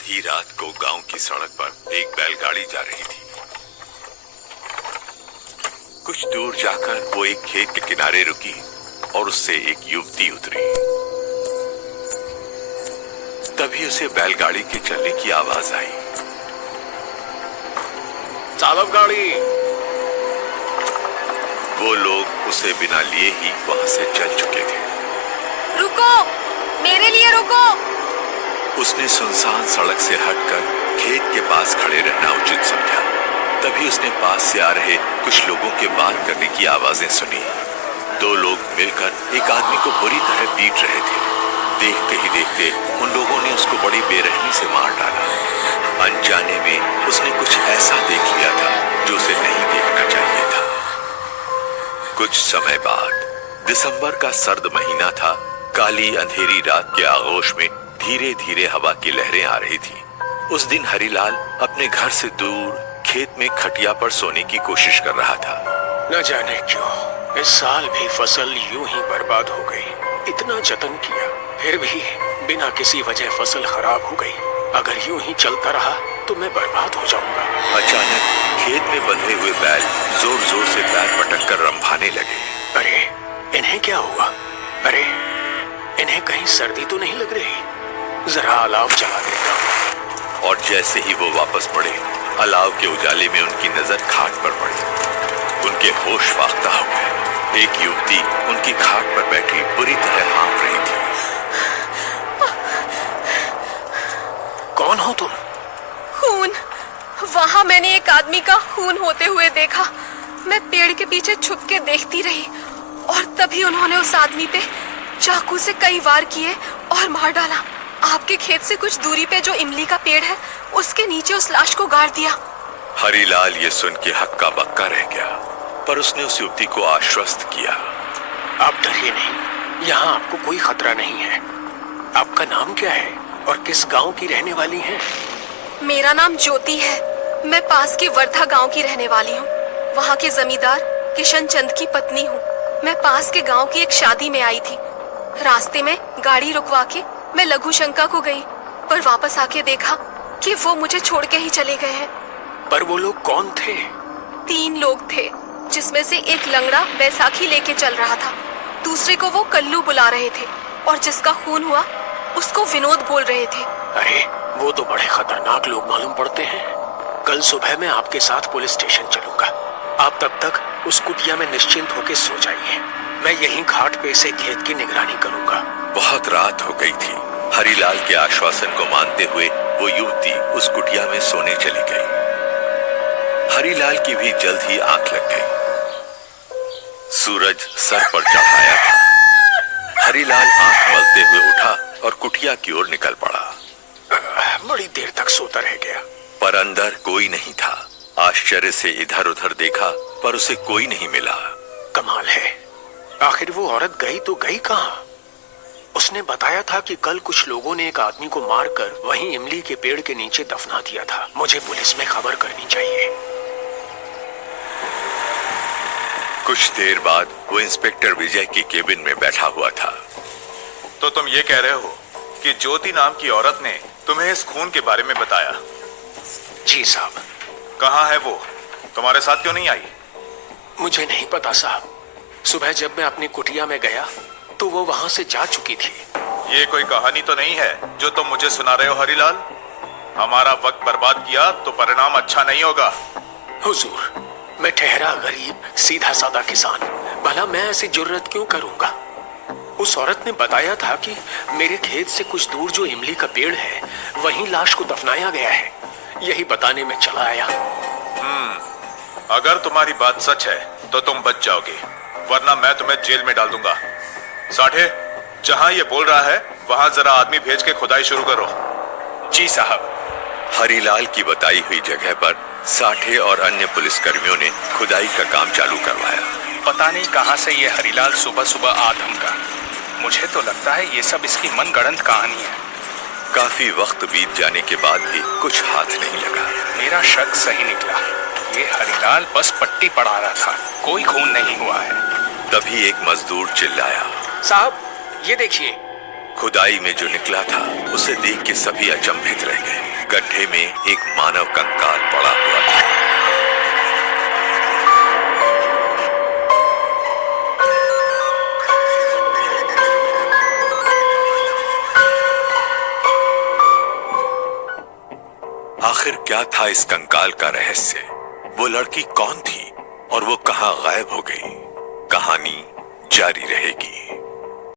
आधी रात को गांव की सड़क पर एक बैलगाड़ी जा रही थी। कुछ दूर जाकर वो एक खेत के किनारे रुकी और उससे एक युवती उतरी। तभी उसे बैलगाड़ी के चलने की आवाज आई। चालक गाड़ी। वो लोग उसे बिना लिए ही वहां से चल चुके थे। रुको, मेरे लिए रुको। उसने सुनसान सड़क से हटकर खेत के पास खड़े रहना उचित समझा। तभी उसने पास से आ रहे कुछ लोगों के बात करने की आवाजें सुनी। दो लोग मिलकर एक आदमी को बुरी तरह पीट रहे थे। देखते ही देखते उन लोगों ने उसको बड़ी बेरहमी से मार डाला। अनजाने में उसने कुछ ऐसा देख लिया था जो उसे नहीं देखना चाहिए था। कुछ समय बाद, दिसंबर का सर्द महीना था। काली अंधेरी रात के आगोश में धीरे धीरे हवा की लहरें आ रही थी। उस दिन हरिलाल अपने घर से दूर खेत में खटिया पर सोने की कोशिश कर रहा था। न जाने क्यों इस साल भी फसल यूं ही बर्बाद हो गई। इतना जतन किया, फिर भी बिना किसी वजह फसल खराब हो गई। अगर यूं ही चलता रहा तो मैं बर्बाद हो जाऊंगा। अचानक खेत में बंधे हुए बैल जोर जोर से पैर पटक कर रंभाने लगे। अरे, इन्हें क्या हुआ? अरे, इन्हें कहीं सर्दी तो नहीं लग रही? जरा अलाव जला देता हूं। और जैसे ही वो वापस मुड़े, अलाव के उजाले में उनकी नजर खाट पर पड़ी। उनके होश फाख्ता हो गए। एक युवती उनकी खाट पर बैठी बुरी तरह हाँफ रही थी। कौन हो तुम? खून। वहां मैंने एक आदमी का खून होते हुए देखा। मैं पेड़ के पीछे छुप के देखती रही और तभी उन्होंने उस आदमी पे चाकू से कई वार किए और मार डाला। आपके खेत से कुछ दूरी पे जो इमली का पेड़ है, उसके नीचे उस लाश को गाड़ दिया। हरिलाल ये सुन के हक्का बक्का रह गया, पर उसने उस युवती को आश्वस्त किया। आप डरिए नहीं, यहाँ आपको कोई खतरा नहीं है। आपका नाम क्या है और किस गांव की रहने वाली हैं? मेरा नाम ज्योति है। मैं पास के वर्धा गांव की रहने वाली हूँ। वहाँ के जमींदार किशन चंद की पत्नी हूँ। मैं पास के गांव की एक शादी में आई थी। रास्ते में गाड़ी रुकवा के मैं लघु शंका को गई, पर वापस आके देखा कि वो मुझे छोड़ के ही चले गए हैं। पर वो लोग कौन थे? 3 लोग थे, जिसमें से एक लंगड़ा बैसाखी लेके चल रहा था, दूसरे को वो कल्लू बुला रहे थे और जिसका खून हुआ उसको विनोद बोल रहे थे। अरे, वो तो बड़े खतरनाक लोग मालूम पड़ते हैं। कल सुबह मैं आपके साथ पुलिस स्टेशन चलूंगा। आप तब तक उस कुटिया में निश्चिंत होकर सो जाइए। मैं यहीं घाट पे से खेत की निगरानी करूंगा। बहुत रात हो गई थी। हरिलाल के आश्वासन को मानते हुए वो युवती उस कुटिया में सोने चली गई। हरिलाल की भी जल्द ही आंख लग गई। सूरज सर पर चढ़ाया था। हरिलाल आंख मलते हुए उठा और कुटिया की ओर निकल पड़ा। बड़ी देर तक सोता रह गया, पर अंदर कोई नहीं था। आश्चर्य से इधर उधर देखा, पर उसे कोई नहीं मिला। कमाल है, आखिर वो औरत गई तो गई कहाँ? उसने बताया था कि कल कुछ लोगों ने एक आदमी को मारकर वहीं इमली के पेड़ के नीचे दफना दिया था। मुझे पुलिस में खबर करनी चाहिए। कुछ देर बाद वो इंस्पेक्टर विजय की केबिन में बैठा हुआ था। तो तुम ये कह रहे हो कि ज्योति नाम की औरत ने तुम्हें इस खून के बारे में बताया? जी साहब। कहाँ है वो? तुम्हारे साथ क्यों नहीं आई? मुझे नहीं पता साहब। सुबह जब मैं अपनी कुटिया में गया तो वो वहां से जा चुकी थी। ये कोई कहानी तो नहीं है जो तुम मुझे सुना रहे हो हरिलाल? हमारा वक्त बर्बाद किया तो परिणाम अच्छा नहीं होगा। हुजूर, मैं ठहरा गरीब सीधा साधा किसान, भला मैं ऐसी जुर्रत क्यों करूंगा? उस औरत ने बताया था कि मेरे खेत से कुछ दूर जो इमली का पेड़ है, वहीं लाश को दफनाया गया है। यही बताने में चला आया। अगर तुम्हारी बात सच है तो तुम बच जाओगे, वरना मैं तुम्हें जेल में डाल दूंगा। साठे, जहां ये बोल रहा है वहां जरा आदमी भेज के खुदाई शुरू करो। जी साहब। हरिलाल की बताई हुई जगह पर साठे और अन्य पुलिसकर्मियों ने खुदाई का काम चालू करवाया। पता नहीं कहां से ये हरिलाल सुबह सुबह आ धमका। मुझे तो लगता है ये सब इसकी मनगढ़ंत कहानी है। काफी वक्त बीत जाने के बाद भी कुछ हाथ नहीं लगा। मेरा शक सही निकला। ये हरिलाल बस पट्टी पढ़ा रहा था, कोई खून नहीं हुआ है। तभी एक मजदूर चिल्लाया, साहब ये देखिए। खुदाई में जो निकला था उसे देख के सभी अचंभित रह गए। गड्ढे में एक मानव कंकाल पड़ा हुआ था। आखिर क्या था इस कंकाल का रहस्य? वो लड़की कौन थी और वो कहां गायब हो गई? कहानी जारी रहेगी।